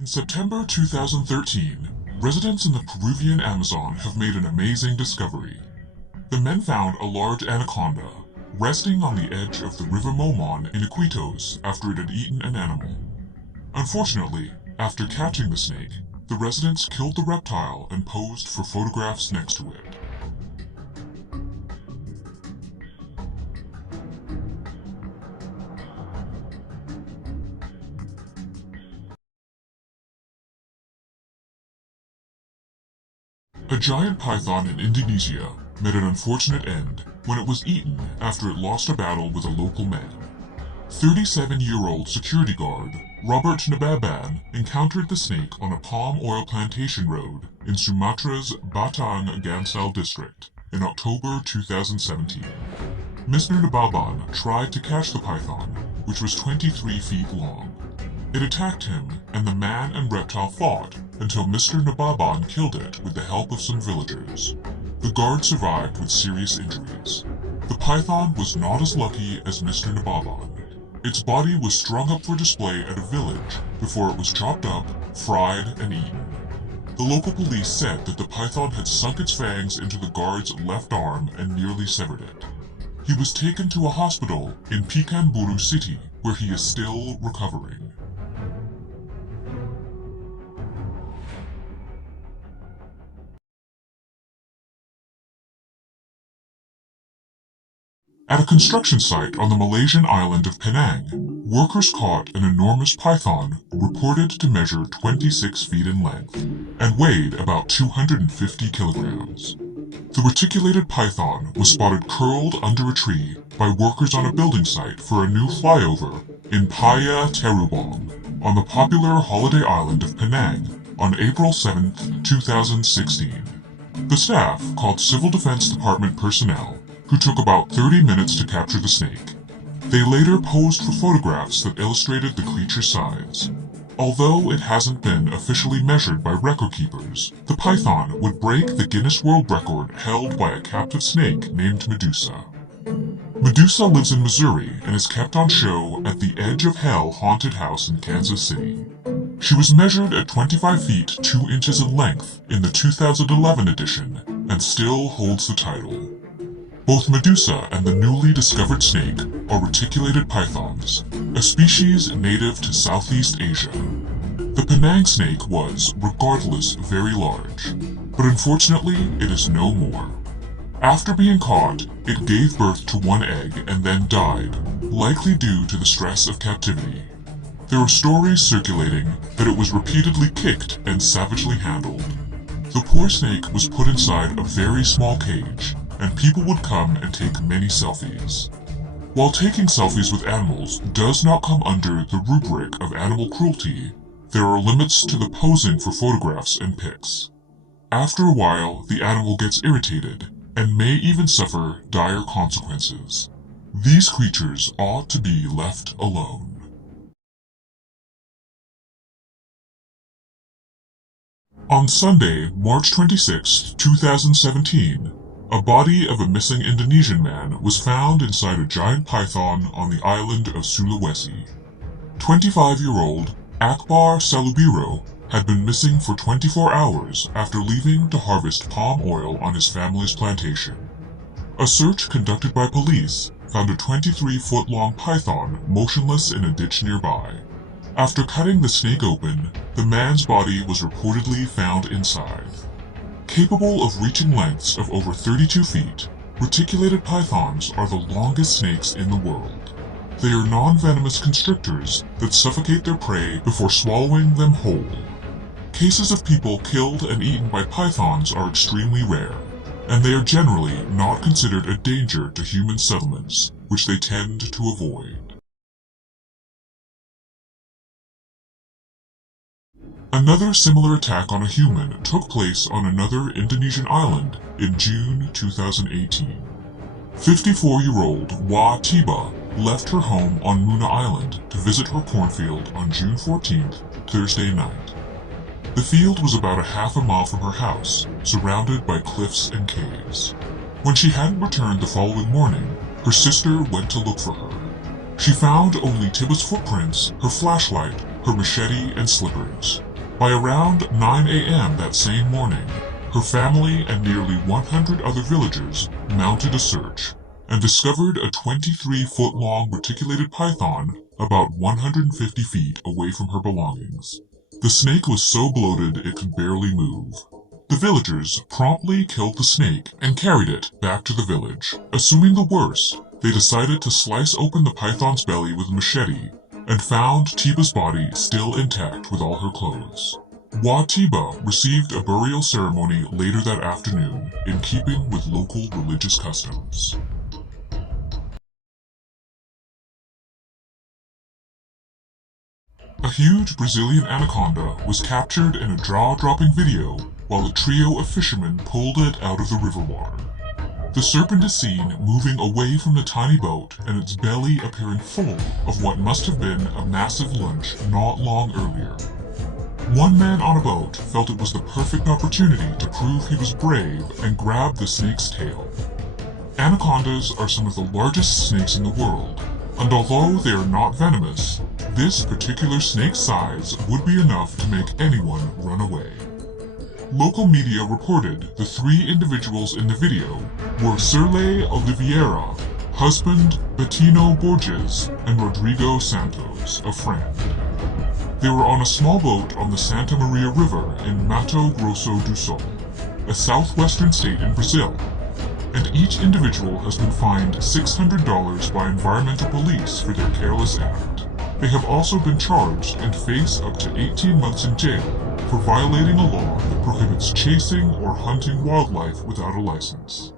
In September 2013, residents in the Peruvian Amazon have made an amazing discovery. The men found a large anaconda resting on the edge of the River Momon in Iquitos after it had eaten an animal. Unfortunately, after catching the snake, the residents killed the reptile and posed for photographs next to it. A giant python in Indonesia met an unfortunate end when it was eaten after it lost a battle with a local man. 37-year-old security guard Robert Nababan encountered the snake on a palm oil plantation road in Sumatra's Batang Gansal district in October 2017. Mr. Nababan tried to catch the python, which was 23 feet long. It attacked him, and the man and reptile fought until Mr. Nababan killed it with the help of some villagers. The guard survived with serious injuries. The python was not as lucky as Mr. Nababan. Its body was strung up for display at a village before it was chopped up, fried, and eaten. The local police said that the python had sunk its fangs into the guard's left arm and nearly severed it. He was taken to a hospital in Pekanbaru City, where he is still recovering. At a construction site on the Malaysian island of Penang, workers caught an enormous python reported to measure 26 feet in length and weighed about 250 kilograms. The reticulated python was spotted curled under a tree by workers on a building site for a new flyover in Paya Terubong on the popular holiday island of Penang on April 7, 2016. The staff called Civil Defense Department personnel, who took about 30 minutes to capture the snake. They later posed for photographs that illustrated the creature's size. Although it hasn't been officially measured by record keepers, the python would break the Guinness World Record held by a captive snake named Medusa. Medusa lives in Missouri and is kept on show at the Edge of Hell haunted house in Kansas City. She was measured at 25 feet 2 inches in length in the 2011 edition and still holds the title. Both Medusa and the newly discovered snake are reticulated pythons, a species native to Southeast Asia. The Penang snake was, regardless, very large, but unfortunately it is no more. After being caught, it gave birth to one egg and then died, likely due to the stress of captivity. There are stories circulating that it was repeatedly kicked and savagely handled. The poor snake was put inside a very small cage, and people would come and take many selfies. While taking selfies with animals does not come under the rubric of animal cruelty, there are limits to the posing for photographs and pics. After a while, the animal gets irritated and may even suffer dire consequences. These creatures ought to be left alone. On Sunday, March 26, 2017, a body of a missing Indonesian man was found inside a giant python on the island of Sulawesi. 25-year-old Akbar Salubiro had been missing for 24 hours after leaving to harvest palm oil on his family's plantation. A search conducted by police found a 23-foot-long python motionless in a ditch nearby. After cutting the snake open, the man's body was reportedly found inside. Capable of reaching lengths of over 32 feet, reticulated pythons are the longest snakes in the world. They are non-venomous constrictors that suffocate their prey before swallowing them whole. Cases of people killed and eaten by pythons are extremely rare, and they are generally not considered a danger to human settlements, which they tend to avoid. Another similar attack on a human took place on another Indonesian island in June 2018. 54-year-old Wah Tiba left her home on Muna Island to visit her cornfield on June 14th, Thursday night. The field was about a half a mile from her house, surrounded by cliffs and caves. When she hadn't returned the following morning, her sister went to look for her. She found only Tiba's footprints, her flashlight, her machete, and slippers. By around 9 a.m. that same morning, her family and nearly 100 other villagers mounted a search and discovered a 23-foot-long reticulated python about 150 feet away from her belongings. The snake was so bloated it could barely move. The villagers promptly killed the snake and carried it back to the village. Assuming the worst, they decided to slice open the python's belly with a machete and found Tiba's body still intact with all her clothes. Wa Tiba received a burial ceremony later that afternoon in keeping with local religious customs. A huge Brazilian anaconda was captured in a jaw-dropping video while a trio of fishermen pulled it out of the river water. The serpent is seen moving away from the tiny boat and its belly appearing full of what must have been a massive lunch not long earlier. One man on a boat felt it was the perfect opportunity to prove he was brave and grabbed the snake's tail. Anacondas are some of the largest snakes in the world, and although they are not venomous, this particular snake's size would be enough to make anyone run away. Local media reported the three individuals in the video were Cirlei Oliveira, husband Bettino Borges, and Rodrigo Santos, a friend. They were on a small boat on the Santa Maria River in Mato Grosso do Sul, a southwestern state in Brazil, and each individual has been fined $600 by environmental police for their careless act. They have also been charged and face up to 18 months in jail for violating a law that prohibits chasing or hunting wildlife without a license.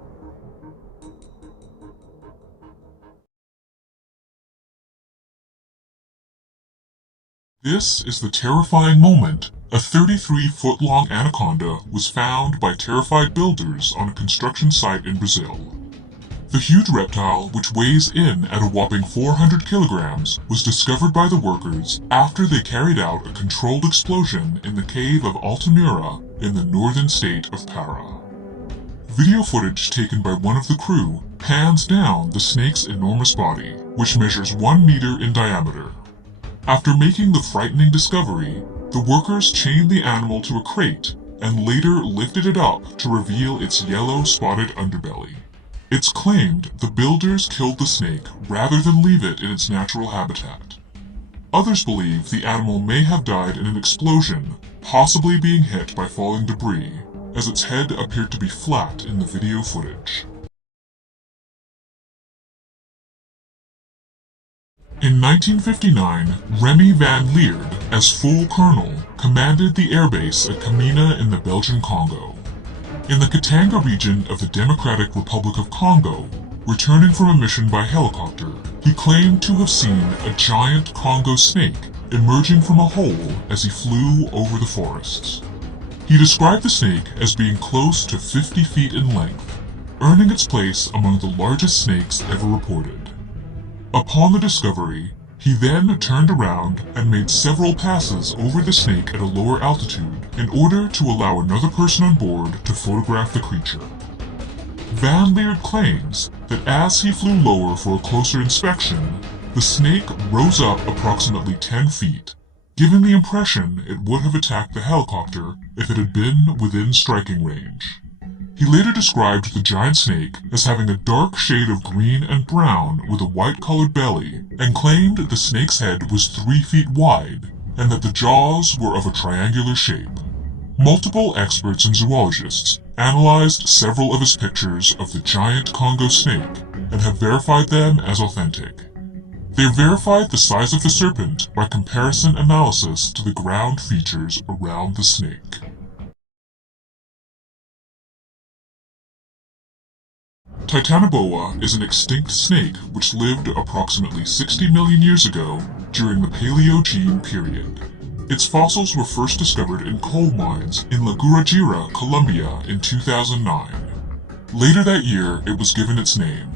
This is the terrifying moment. A 33-foot-long anaconda was found by terrified builders on a construction site in Brazil. The huge reptile, which weighs in at a whopping 400 kilograms, was discovered by the workers after they carried out a controlled explosion in the cave of Altamira in the northern state of Pará. Video footage taken by one of the crew pans down the snake's enormous body, which measures 1 meter in diameter. After making the frightening discovery, the workers chained the animal to a crate and later lifted it up to reveal its yellow spotted underbelly. It's claimed the builders killed the snake rather than leave it in its natural habitat. Others believe the animal may have died in an explosion, possibly being hit by falling debris, as its head appeared to be flat in the video footage. In 1959, Remy van Lierde, as full colonel, commanded the airbase at Kamina in the Belgian Congo. In the Katanga region of the Democratic Republic of Congo, returning from a mission by helicopter, he claimed to have seen a giant Congo snake emerging from a hole as he flew over the forests. He described the snake as being close to 50 feet in length, earning its place among the largest snakes ever reported. Upon the discovery, he then turned around and made several passes over the snake at a lower altitude in order to allow another person on board to photograph the creature. Van Lierde claims that as he flew lower for a closer inspection, the snake rose up approximately 10 feet, giving the impression it would have attacked the helicopter if it had been within striking range. He later described the giant snake as having a dark shade of green and brown with a white-colored belly, and claimed the snake's head was 3 feet wide, and that the jaws were of a triangular shape. Multiple experts and zoologists analyzed several of his pictures of the giant Congo snake and have verified them as authentic. They verified the size of the serpent by comparison analysis to the ground features around the snake. Titanoboa is an extinct snake which lived approximately 60 million years ago during the Paleogene period. Its fossils were first discovered in coal mines in La Guajira, Colombia in 2009. Later that year, it was given its name,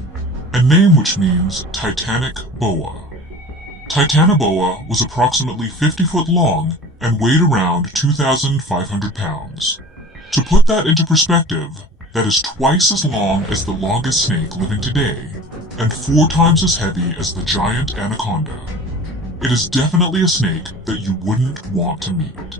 a name which means Titanic boa. Titanoboa was approximately 50 foot long and weighed around 2,500 pounds. To put that into perspective, that is twice as long as the longest snake living today, and 4 times as heavy as the giant anaconda. It is definitely a snake that you wouldn't want to meet.